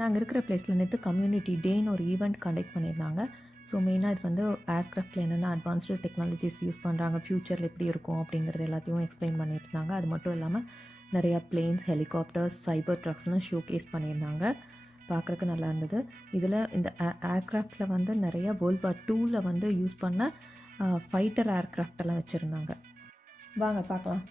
நாங்கள் இருக்கிற பிளேஸில் நேற்று கம்யூனிட்டி டேன்னு ஒரு ஈவெண்ட் கண்டக்ட் பண்ணியிருந்தாங்க. ஸோ மெயினாக இது வந்து ஏர்க்ராஃப்டில் என்னென்ன அட்வான்ஸ்டு டெக்னாலஜிஸ் யூஸ் பண்ணுறாங்க, ஃப்யூச்சரில் எப்படி இருக்கும் அப்படிங்கிறது எல்லாத்தையும் எக்ஸ்பிளைன் பண்ணியிருந்தாங்க. அது மட்டும் இல்லாமல் நிறையா பிளேன்ஸ், ஹெலிகாப்டர்ஸ், சைபர் ட்ரக்ஸ்னு ஷோகேஸ் பண்ணியிருந்தாங்க. பார்க்குறக்கு நல்லா இருந்தது. இதில் இந்த ஏர்க்ராஃப்டில் வந்து நிறையா வேர்ல்ட் வார் 2ல் வந்து யூஸ் பண்ண ஃபைட்டர் ஏர்க்ராஃப்டெல்லாம் வச்சுருந்தாங்க. வாங்க பார்க்கலாம்.